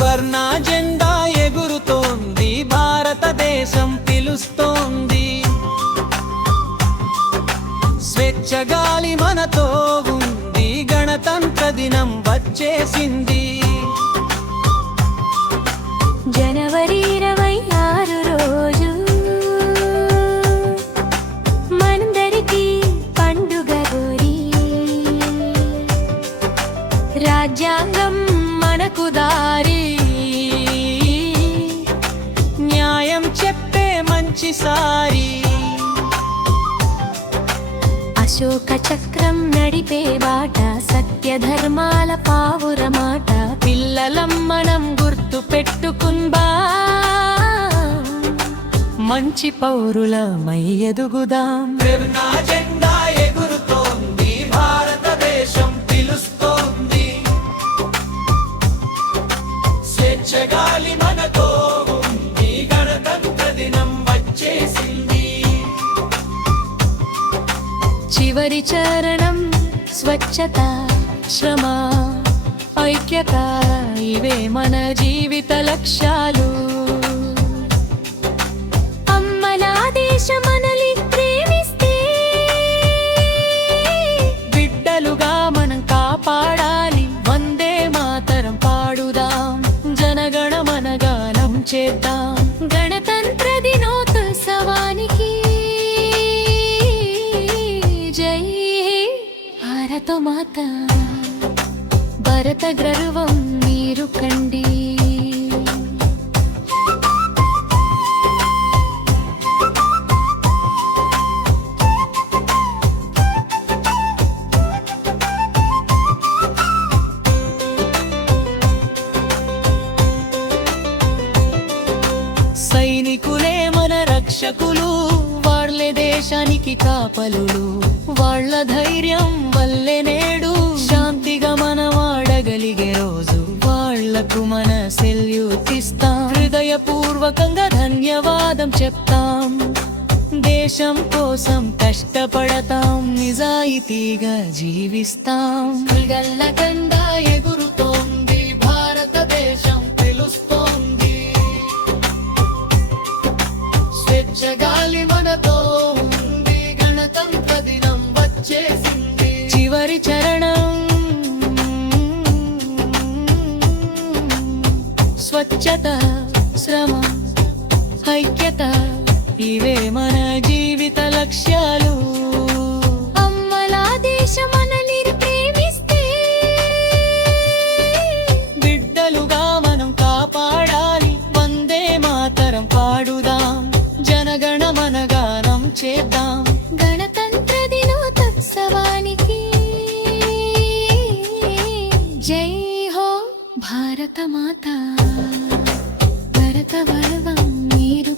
త్రివర్ణ జెండా ఎగురుతోంది, భారతదేశం పిలుస్తోంది. స్వేచ్ఛ గాలి మనతో ఉంది, గణతంత్ర దినం వచ్చేసింది. జనవరి 26 రోజు మనందరికీ పండుగ గోరి. రాజ్యాంగం మనకు దారి, న్యాయం చెప్పే మంచి సారి. అశోక చక్రం నడిపే బాట, సత్య ధర్మాల పావురమాట. పిల్లలం మనం గుర్తు పెట్టుకుంబా, మంచి పౌరులమై ఎదుగుదాం. త్రివర్ణ జెండా ఎగురుతోంది, భారతదేశం పిలుస్తోంది. స్వేచ్ఛ గాలి మనతో ఉంది, గణతంత్ర దినం వచ్చేసింది. చివరి చరణం స్వచ్ఛత, శ్రమ, ఐక్యత, ఇవే మన జీవిత లక్ష్యాలు. అమ్మలా దేశం మనల్ని ప్రేమిస్తే, బిడ్డలుగా మనం కాపాడాలి. వందే మాతరం పాడుదాం, జనగణ మన గానం చేద్దాం. గణతంత్ర దినోత్సవానికి జై భారత మాత, భరత గర్వం మీరు కండి. సైనికులే మన రక్షకులు, వాళ్ళే దేశానికి కాపలులు. వాళ్ళ ధైర్యం వల్లే నేడు శాంతిగా మనం ఆడగలిగే రోజు. వాళ్లకు మన సెల్యూట్ ఇస్తాం, హృదయపూర్వకంగా ధన్యవాదం చెప్తాం. దేశం కోసం కష్టపడతాం, నిజాయితీగా జీవిస్తాం. గల్లకండా ఎగురుతోంది, భారతదేశం పిలుస్తోంది. స్వేచ్ఛ గాలి మనతో ఉంది, గణతంత్ర దినం వచ్చేసింది. చివరి చరణం స్వచ్ఛత, శ్రమ, ఐక్యత, ఇవే మన జీవిత లక్ష్యాలు. అమ్మలా దేశం మనల్ని ప్రేమిస్తే, బిడ్డలుగా మనం కాపాడాలి. వందే మాతరం పాడుదాం, జనగణ మన గానం చేద్దాం. గణతంత్ర దినోత్సవానికి జై హో భారత మాత, భరత గర్వం మీరు.